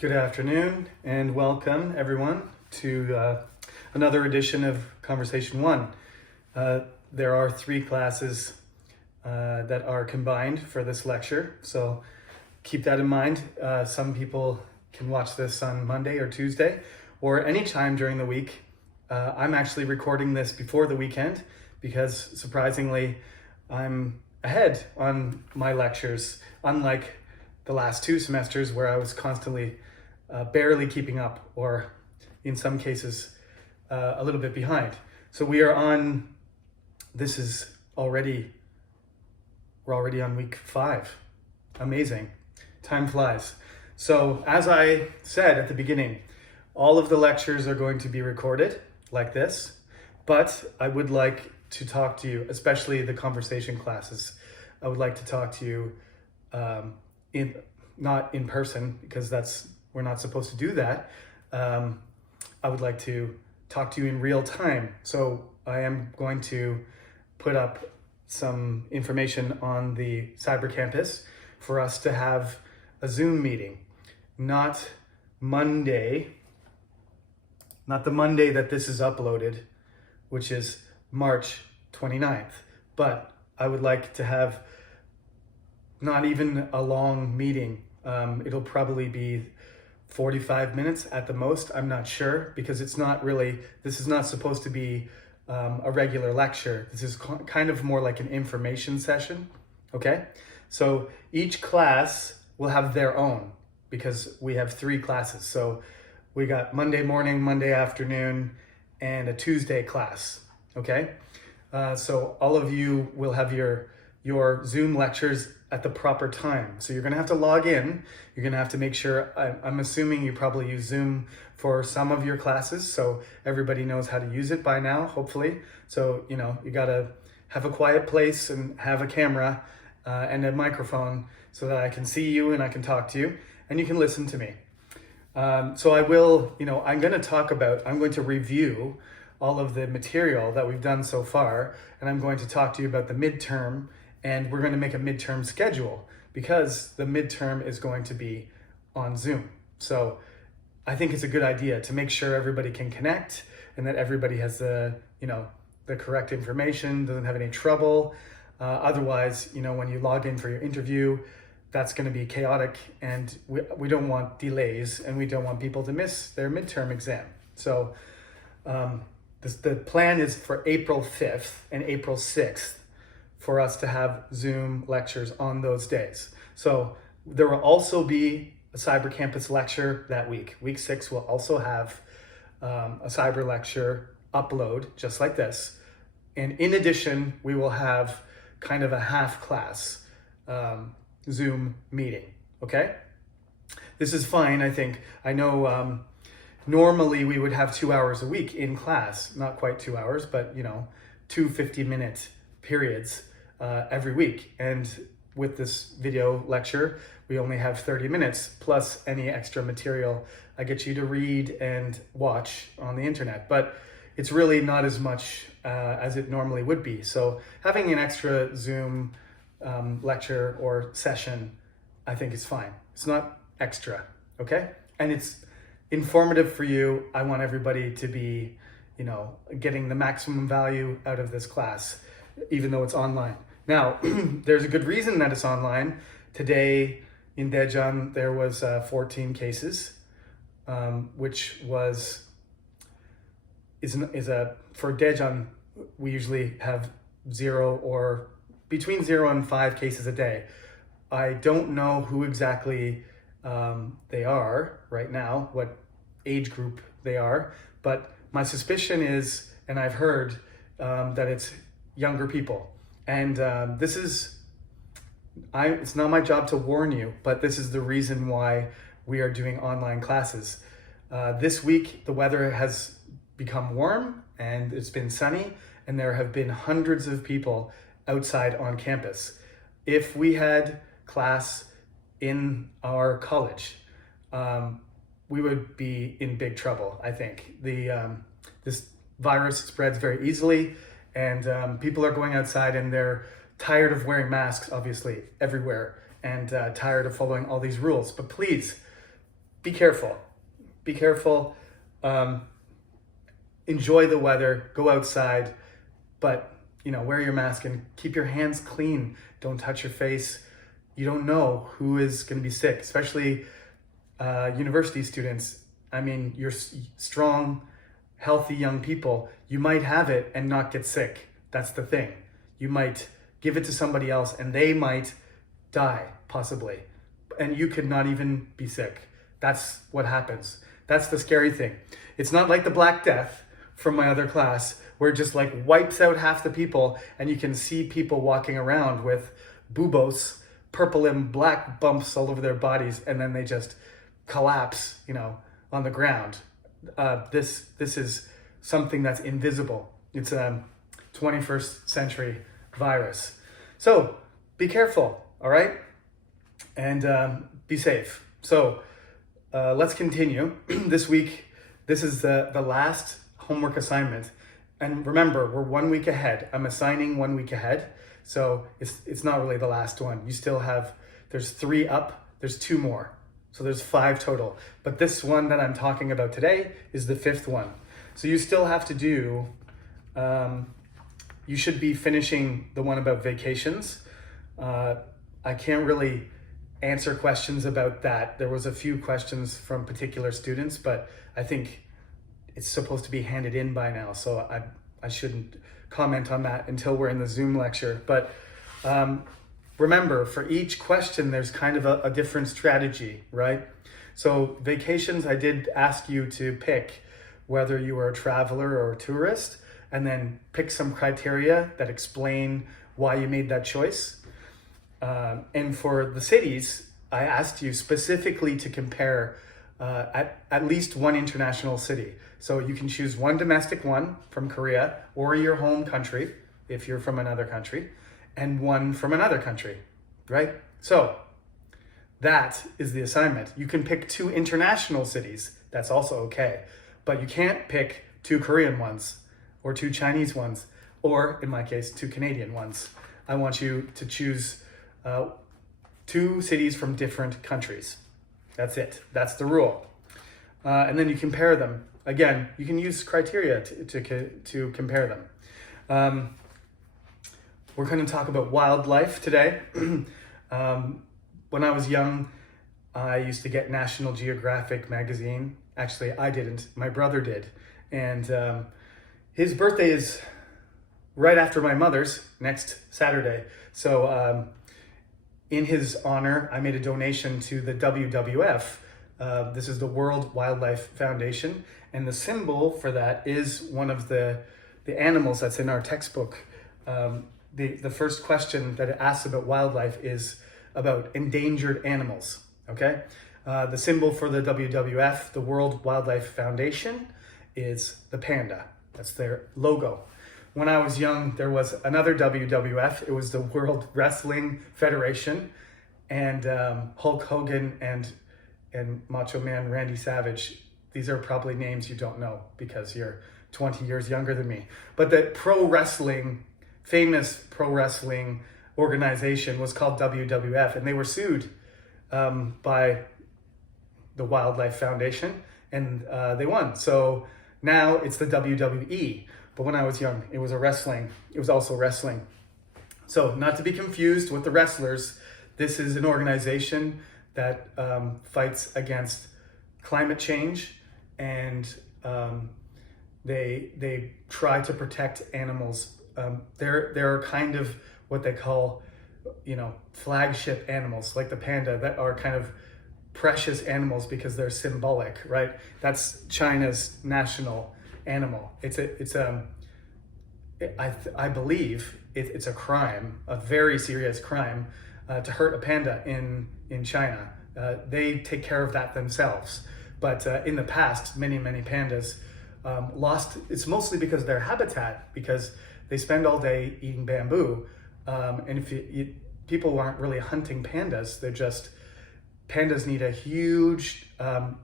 Good afternoon and welcome everyone to another edition of Conversation One. There are three classes that are combined for this lecture, so keep that in mind. Some people can watch this on Monday or Tuesday or any time during the week. I'm actually recording this before the weekend because surprisingly I'm ahead on my lectures, unlike the last two semesters where I was constantly barely keeping up, or in some cases a little bit behind. So we're already on week 5. Amazing. Time flies. So as I said at the beginning, all of the lectures are going to be recorded like this, but I would like to talk to you, especially the conversation classes. I would like to talk to you not in person, because we're not supposed to do that. I would like to talk to you in real time. So I am going to put up some information on the Cyber Campus for us to have a Zoom meeting. Not the Monday that this is uploaded, which is March 29th. But I would like to have not even a long meeting. It'll probably be 45 minutes at the most. I'm not sure, because this is not supposed to be a regular lecture. This is kind of more like an information session, okay? So each class will have their own, because we have 3 classes. So we got Monday morning, Monday afternoon, and a Tuesday class, okay? So all of you will have your Zoom lectures at the proper time. So you're gonna have to log in. You're gonna have to make sure, I'm assuming you probably use Zoom for some of your classes, so everybody knows how to use it by now, hopefully. So, you gotta have a quiet place and have a camera and a microphone so that I can see you and I can talk to you and you can listen to me. So I'm going to review all of the material that we've done so far, and I'm going to talk to you about the midterm, and we're going to make a midterm schedule because the midterm is going to be on Zoom. So I think it's a good idea to make sure everybody can connect and that everybody has the correct information, doesn't have any trouble. Otherwise, when you log in for your interview, that's going to be chaotic, and we don't want delays, and we don't want people to miss their midterm exam. So the plan is for April 5th and April 6th for us to have Zoom lectures on those days. So there will also be a Cyber Campus lecture that week. Week 6 will also have a cyber lecture upload just like this. And in addition, we will have kind of a half class Zoom meeting, okay? This is fine, I think. I know normally we would have 2 hours a week in class, not quite 2 hours, but 2 50-minute periods every week. And with this video lecture, we only have 30 minutes plus any extra material I get you to read and watch on the internet. But it's really not as much as it normally would be. So having an extra Zoom lecture or session, I think is fine. It's not extra, okay? And it's informative for you. I want everybody to be, getting the maximum value out of this class, even though it's online. Now, there's a good reason that it's online. Today in Daejeon, there was 14 cases, which for Daejeon, we usually have 0 or between 0 and 5 cases a day. I don't know who exactly they are right now, what age group they are, but my suspicion is, and I've heard that it's younger people. And it's not my job to warn you, but this is the reason why we are doing online classes. This week, the weather has become warm and it's been sunny, and there have been hundreds of people outside on campus. If we had class in our college, we would be in big trouble, I think. This virus spreads very easily, and people are going outside and they're tired of wearing masks, obviously, everywhere, and tired of following all these rules. But please, be careful. Be careful. Enjoy the weather. Go outside, but wear your mask and keep your hands clean. Don't touch your face. You don't know who is going to be sick, especially university students. I mean, you're strong, healthy young people. You might have it and not get sick. That's the thing. You might give it to somebody else and they might die, possibly. And you could not even be sick. That's what happens. That's the scary thing. It's not like the Black Death from my other class, where it just like wipes out half the people and you can see people walking around with buboes, purple and black bumps all over their bodies, and then they just collapse, on the ground. This is something that's invisible. It's a 21st century virus. So be careful, all right? And be safe. So let's continue. This week, this is the last homework assignment. And remember, we're 1 week ahead. I'm assigning 1 week ahead. So it's not really the last one. You still have, there's 3 up, there's 2 more. So there's 5 total. But this one that I'm talking about today is the 5th one. So you still have to do, you should be finishing the one about vacations. I can't really answer questions about that. There was a few questions from particular students, but I think it's supposed to be handed in by now. So I shouldn't comment on that until we're in the Zoom lecture. But remember, for each question, there's kind of a different strategy, right? So vacations, I did ask you to pick whether you were a traveler or a tourist, and then pick some criteria that explain why you made that choice. And for the cities, I asked you specifically to compare at least one international city. So you can choose one domestic one from Korea or your home country, if you're from another country, and one from another country, right? So that is the assignment. You can pick 2 international cities. That's also okay. But you can't pick 2 Korean ones or 2 Chinese ones, or in my case, 2 Canadian ones. I want you to choose 2 cities from different countries. That's it. That's the rule. And then you compare them. Again, you can use criteria to compare them. We're going to talk about wildlife today. When I was young, I used to get National Geographic magazine. Actually, I didn't. My brother did. And his birthday is right after my mother's, next Saturday. So in his honor, I made a donation to the WWF. This is the World Wildlife Foundation. And the symbol for that is one of the animals that's in our textbook. The first question that it asks about wildlife is about endangered animals, okay? The symbol for the WWF, the World Wildlife Foundation, is the panda. That's their logo. When I was young, there was another WWF. It was the World Wrestling Federation, and Hulk Hogan and Macho Man Randy Savage. These are probably names you don't know because you're 20 years younger than me. But the famous pro wrestling organization was called WWF, and they were sued by the Wildlife Foundation, and they won. So now it's the WWE. But when I was young, it was also wrestling. So not to be confused with the wrestlers, this is an organization that fights against climate change, and they try to protect animals. They're kind of what they call, flagship animals, like the panda, that are kind of precious animals because they're symbolic, right? That's China's national animal. I believe it's a crime, a very serious crime, to hurt a panda in China. They take care of that themselves. But in the past, many pandas lost. It's mostly because of their habitat, because they spend all day eating bamboo. And if people aren't really hunting pandas, pandas need a huge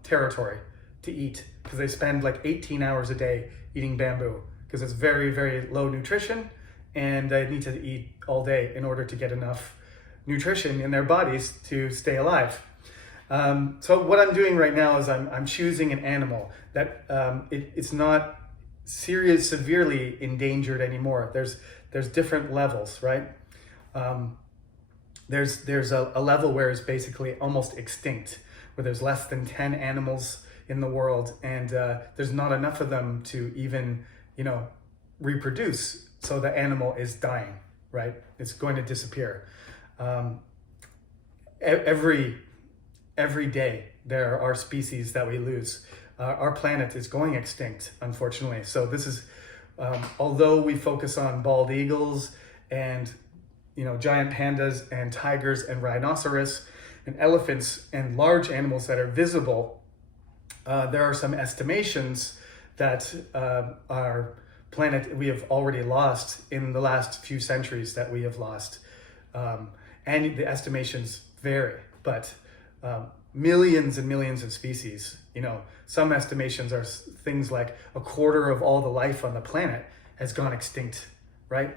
territory to eat, because they spend like 18 hours a day eating bamboo, because it's very, very low nutrition, and they need to eat all day in order to get enough nutrition in their bodies to stay alive. So what I'm doing right now is I'm choosing an animal that it's not severely endangered anymore. There's different levels, right? There's a level where it's basically almost extinct, where there's less than 10 animals in the world, and there's not enough of them to even, reproduce. So the animal is dying, right? It's going to disappear. Every day there are species that we lose. Our planet is going extinct, unfortunately. So this is, although we focus on bald eagles and giant pandas and tigers and rhinoceros and elephants and large animals that are visible, there are some estimations that our planet we have already lost in the last few centuries that we have lost. And the estimations vary, but millions and millions of species. Some estimations are things like a quarter of all the life on the planet has gone extinct, right?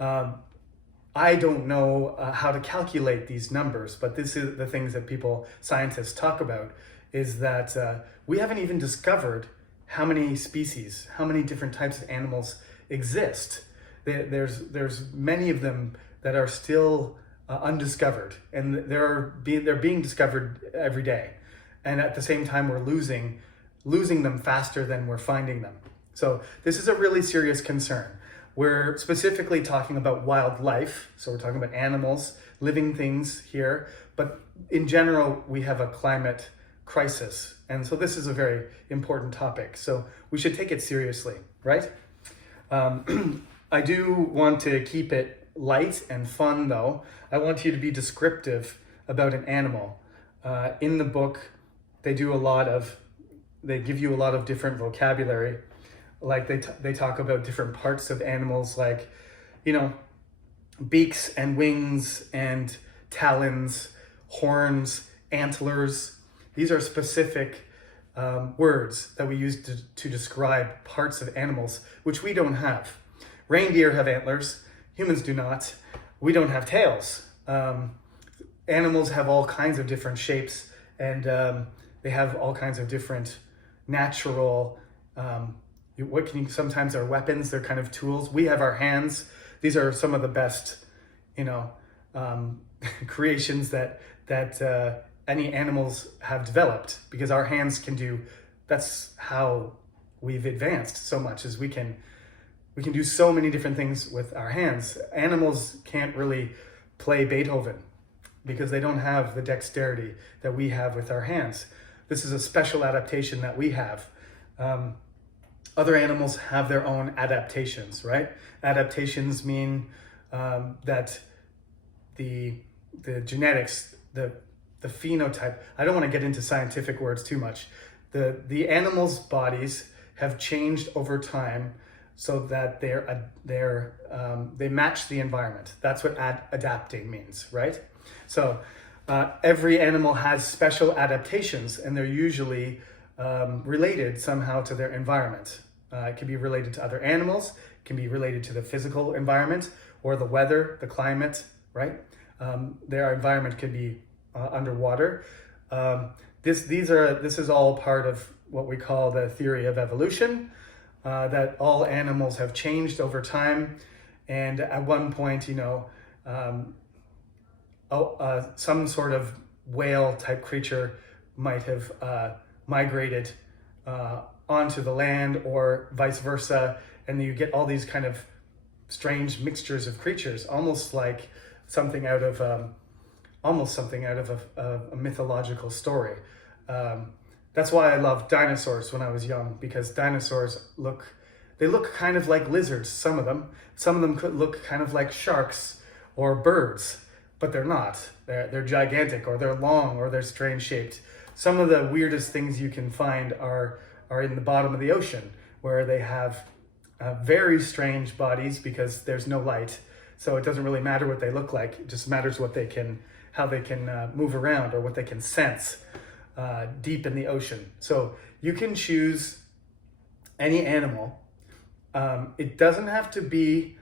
I don't know how to calculate these numbers, but this is the things that scientists talk about, is that we haven't even discovered how many species, how many different types of animals exist. There's many of them that are still undiscovered, and they're being discovered every day. And at the same time, we're losing them faster than we're finding them. So this is a really serious concern. We're specifically talking about wildlife, so we're talking about animals, living things here, but in general, we have a climate crisis. And so this is a very important topic. So we should take it seriously, right? I do want to keep it light and fun, though. I want you to be descriptive about an animal. In the book, they give you a lot of different vocabulary. Like they talk about different parts of animals, like, beaks and wings and talons, horns, antlers. These are specific words that we use to describe parts of animals, which we don't have. Reindeer have antlers, humans do not. We don't have tails. Animals have all kinds of different shapes, and they have all kinds of different natural, sometimes are weapons, they're kind of tools. We have our hands. These are some of the best, creations that any animals have developed, because our hands that's how we've advanced so much, as we can do so many different things with our hands. Animals can't really play Beethoven because they don't have the dexterity that we have with our hands. This is a special adaptation that we have. Other animals have their own adaptations, right? Adaptations mean that the genetics, the phenotype, I don't want to get into scientific words too much. The animals' bodies have changed over time so that they match the environment. That's what adapting means, right? So every animal has special adaptations, and they're usually related somehow to their environment. It can be related to other animals, it can be related to the physical environment or the weather, the climate, right? Their environment could be underwater. This is all part of what we call the theory of evolution, that all animals have changed over time, and at one point, some sort of whale type creature might have migrated onto the land, or vice versa, and you get all these kind of strange mixtures of creatures, almost like something out of a mythological story. That's why I loved dinosaurs when I was young, because dinosaurs look kind of like lizards. Some of them could look kind of like sharks or birds, but they're not. They're gigantic, or they're long, or they're strange shaped. Some of the weirdest things you can find are in the bottom of the ocean, where they have very strange bodies because there's no light. So it doesn't really matter what they look like. It just matters how they can move around, or what they can sense deep in the ocean. So you can choose any animal. It doesn't have to be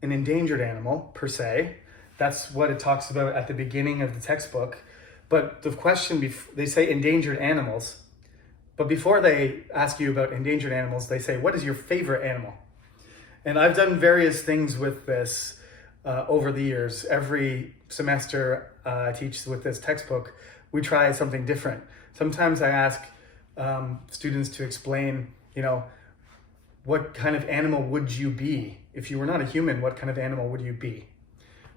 an endangered animal per se. That's what it talks about at the beginning of the textbook. But the question, they say endangered animals, but before they ask you about endangered animals, they say, what is your favorite animal? And I've done various things with this over the years. Every semester I teach with this textbook, we try something different. Sometimes I ask students to explain, what kind of animal would you be? If you were not a human, what kind of animal would you be?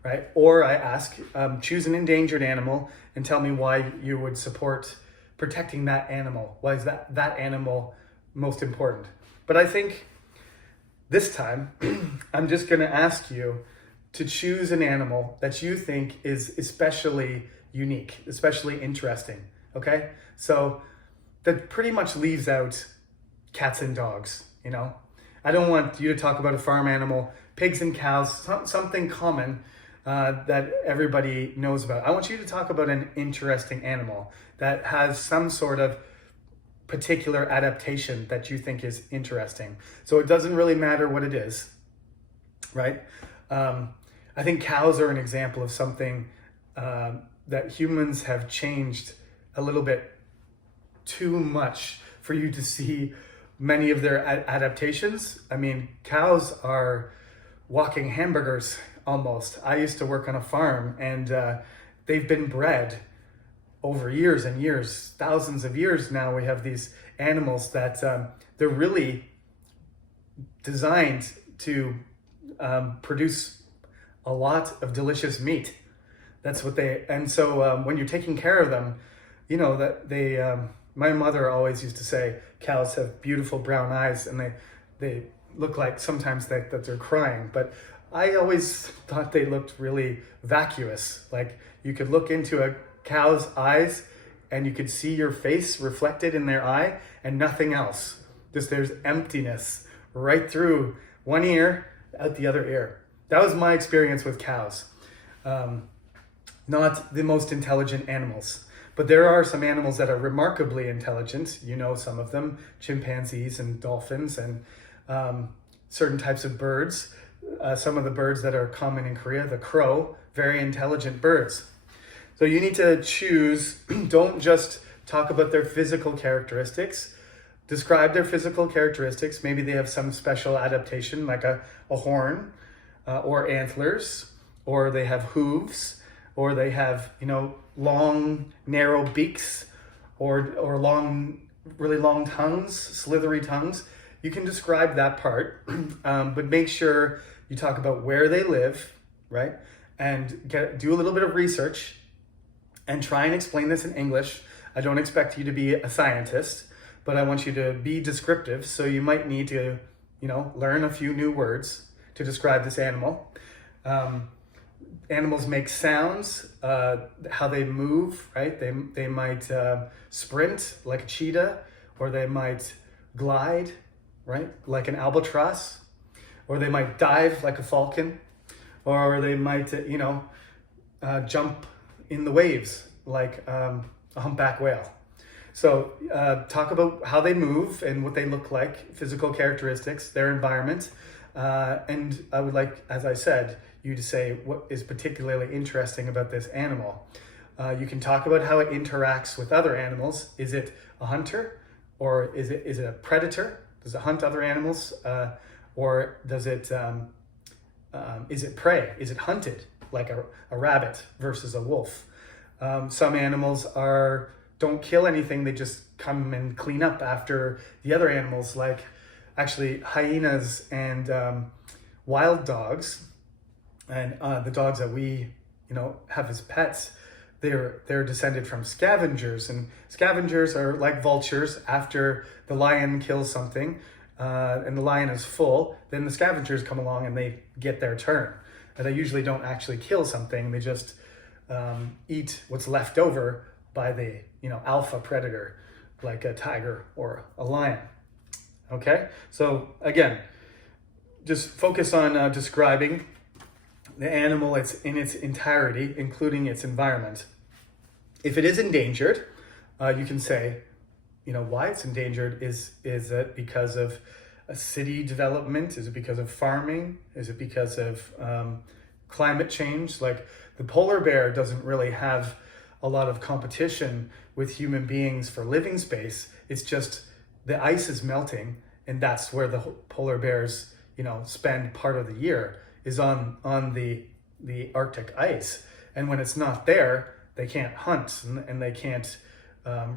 Right? Or I ask, choose an endangered animal and tell me why you would support protecting that animal. Why is that animal most important? But I think this time, I'm just going to ask you to choose an animal that you think is especially unique, especially interesting, okay? So that pretty much leaves out cats and dogs, I don't want you to talk about a farm animal, pigs and cows, something common that everybody knows about. I want you to talk about an interesting animal that has some sort of particular adaptation that you think is interesting. So it doesn't really matter what it is, right? I think cows are an example of something that humans have changed a little bit too much for you to see many of their adaptations. I mean, cows are walking hamburgers almost. I used to work on a farm, and they've been bred over years and years, thousands of years now. We have these animals that they're really designed to produce a lot of delicious meat. That's what and so when you're taking care of them, that they, my mother always used to say, cows have beautiful brown eyes, and they look like sometimes that they're crying. But I always thought they looked really vacuous. Like you could look into a cow's eyes and you could see your face reflected in their eye and nothing else. Just there's emptiness right through one ear, out the other ear. That was my experience with cows. Not the most intelligent animals. But there are some animals that are remarkably intelligent. Some of them, chimpanzees and dolphins and certain types of birds. Some of the birds that are common in Korea, the crow, very intelligent birds. So you need to choose, don't just talk about their physical characteristics. Describe their physical characteristics. Maybe they have some special adaptation like a horn or antlers, or they have hooves, or they have, long, narrow beaks, or long, really long tongues, slithery tongues. You can describe that part, but make sure you talk about where they live, right? And do a little bit of research and try and explain this in English. I don't expect you to be a scientist, but I want you to be descriptive. So you might need to, learn a few new words to describe this animal. Animals make sounds, how they move, right? They might sprint like a cheetah, or they might glide, right? Like an albatross, or they might dive like a falcon, or they might, jump in the waves like a humpback whale. So talk about how they move and what they look like, physical characteristics, their environment. And I would like, as I said, you to say what is particularly interesting about this animal. You can talk about how it interacts with other animals. Is it a hunter, or is it a predator? Does it hunt other animals, or does it is it prey? Is it hunted like a rabbit versus a wolf? Some animals don't kill anything; they just come and clean up after the other animals. Like actually hyenas and wild dogs, and the dogs that we have as pets. They're descended from scavengers, and scavengers are like vultures. After the lion kills something and the lion is full, then the scavengers come along and they get their turn. And they usually don't actually kill something, they just eat what's left over by the alpha predator, like a tiger or a lion. Okay, so again, just focus on describing the animal in its entirety, including its environment. If it is endangered, you can say, why it's endangered. Is it because of a city development? Is it because of farming? Is it because of climate change? Like the polar bear doesn't really have a lot of competition with human beings for living space. It's just the ice is melting, and that's where the polar bears, spend part of the year, is on the Arctic ice. And when it's not there, they can't hunt, and they can't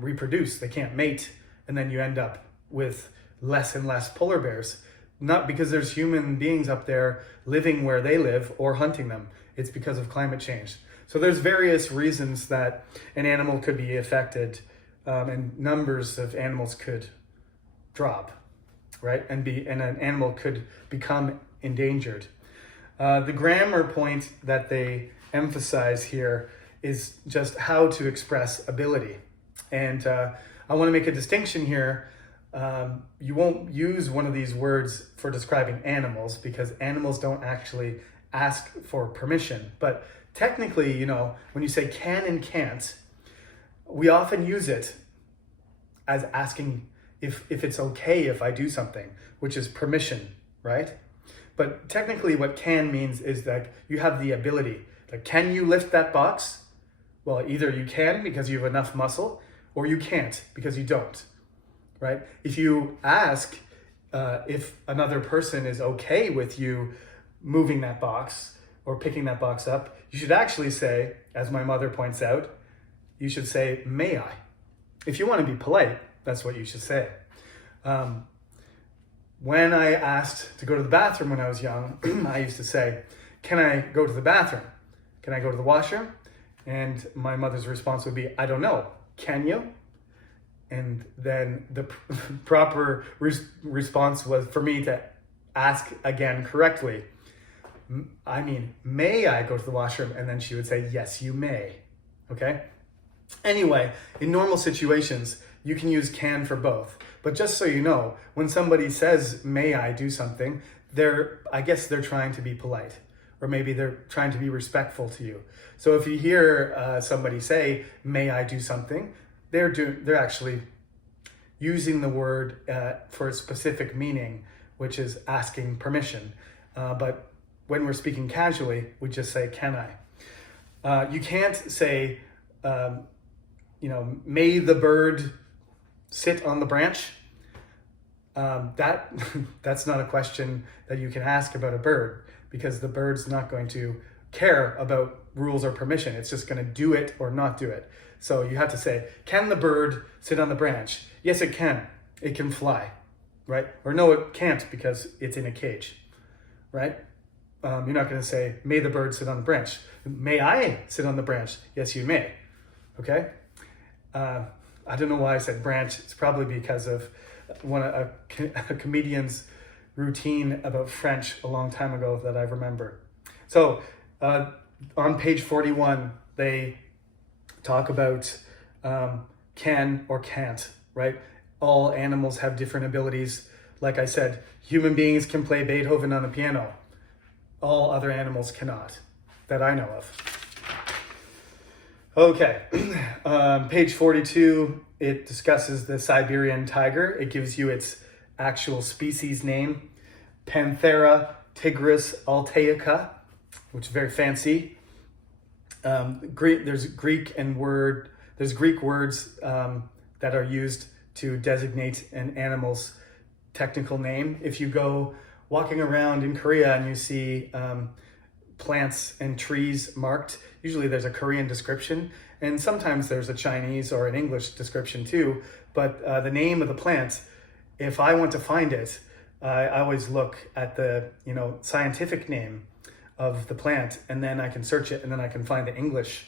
reproduce, they can't mate, and then you end up with less and less polar bears. Not because there's human beings up there living where they live or hunting them. It's because of climate change. So there's various reasons that an animal could be affected, and numbers of animals could drop, right? And an animal could become endangered. The grammar point that they emphasize here is just how to express ability. And I want to make a distinction here. You won't use one of these words for describing animals, because animals don't actually ask for permission. But technically, when you say can and can't, we often use it as asking if it's okay if I do something, which is permission, right? But technically what can means is that you have the ability. Like, can you lift that box? Well, either you can because you have enough muscle, or you can't because you don't, right? If you ask if another person is okay with you moving that box or picking that box up, you should actually say, as my mother points out, you should say, may I? If you want to be polite, that's what you should say. When I asked to go to the bathroom when I was young, I used to say, can I go to the bathroom? Can I go to the washroom? And my mother's response would be, I don't know. Can you? And then the proper response was for me to ask again correctly. I mean, may I go to the washroom? And then she would say, yes, you may. Okay? Anyway, in normal situations, you can use can for both. But just so you know, when somebody says, may I do something, I guess they're trying to be polite, or maybe they're trying to be respectful to you. So if you hear somebody say, may I do something, they're actually using the word for a specific meaning, which is asking permission. But when we're speaking casually, we just say, can I? You can't say, may the bird sit on the branch. That's not a question that you can ask about a bird, because the bird's not going to care about rules or permission. It's just going to do it or not do it. So you have to say, can the bird sit on the branch? Yes, it can. It can fly, right? Or no, it can't because it's in a cage, right? You're not going to say, may the bird sit on the branch. May I sit on the branch? Yes, you may. Okay? I don't know why I said branch. It's probably because of a comedian's routine about French a long time ago that I remember. So on page 41, they talk about can or can't, right? All animals have different abilities. Like I said, human beings can play Beethoven on the piano. All other animals cannot, that I know of. Okay, page 42, it discusses the Siberian tiger. It gives you its actual species name, Panthera tigris altaica, which is very fancy. There's Greek words that are used to designate an animal's technical name. If you go walking around in Korea and you see plants and trees marked, usually there's a Korean description, and sometimes there's a Chinese or an English description too. But the name of the plant, if I want to find it, I always look at the scientific name of the plant, and then I can search it, and then I can find the English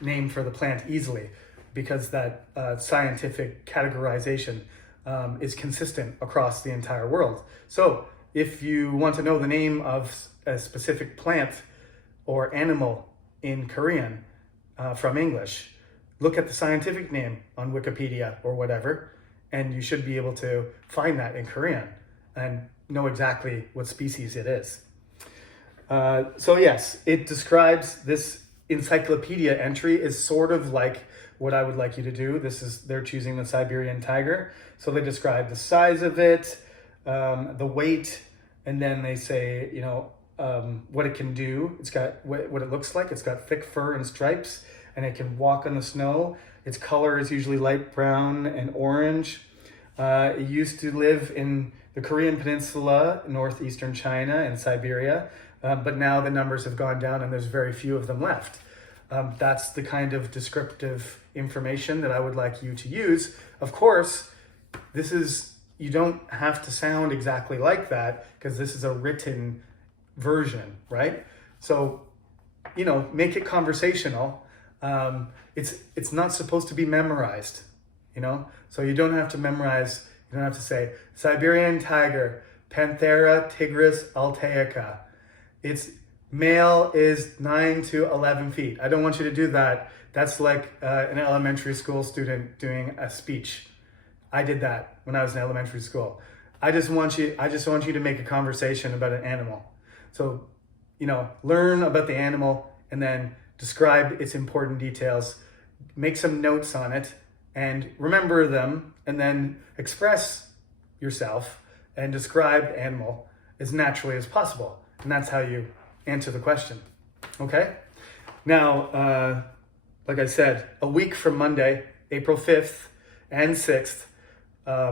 name for the plant easily, because that scientific categorization is consistent across the entire world. So if you want to know the name of a specific plant or animal in Korean from English, look at the scientific name on Wikipedia or whatever, and you should be able to find that in Korean and know exactly what species it is. So yes, it describes, this encyclopedia entry is sort of like what I would like you to do. They're choosing the Siberian tiger. So they describe the size of it, the weight, and then they say, what it can do. It's got what it looks like. It's got thick fur and stripes, and it can walk on the snow. Its color is usually light brown and orange. It used to live in the Korean Peninsula, northeastern China, and Siberia, but now the numbers have gone down and there's very few of them left. That's the kind of descriptive information that I would like you to use. Of course, you don't have to sound exactly like that because this is a written version, right? So, make it conversational. It's not supposed to be memorized, So you don't have to memorize, you don't have to say Siberian tiger, Panthera tigris altaica. Its male is 9 to 11 feet. I don't want you to do that. That's like an elementary school student doing a speech. I did that when I was in elementary school. I just want you to make a conversation about an animal. So, learn about the animal and then describe its important details, make some notes on it and remember them, and then express yourself and describe the animal as naturally as possible. And that's how you answer the question. Okay? Now, like I said, a week from Monday, April 5th and 6th,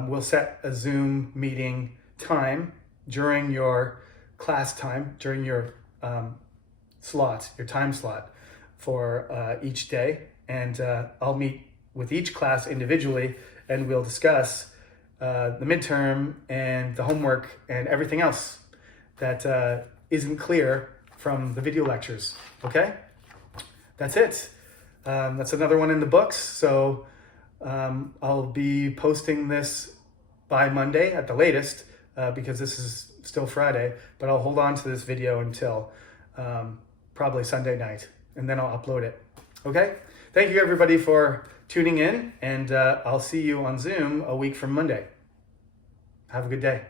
we'll set a Zoom meeting time during your class time, during your time slot for each day. And I'll meet with each class individually and we'll discuss the midterm and the homework and everything else that isn't clear from the video lectures. Okay? That's it. That's another one in the books. So I'll be posting this by Monday at the latest because this is still Friday, but I'll hold on to this video until probably Sunday night, and then I'll upload it. Okay? Thank you everybody for tuning in, and I'll see you on Zoom a week from Monday. Have a good day.